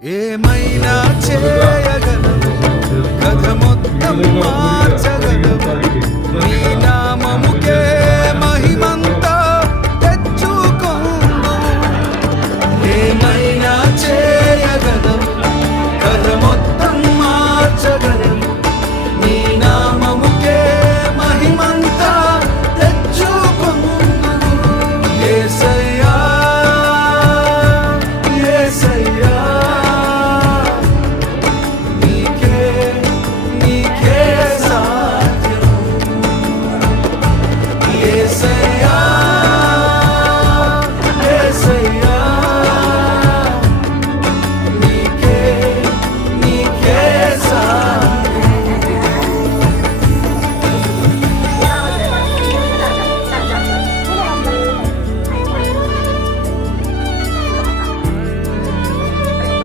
ఏమైనా చే Yes, a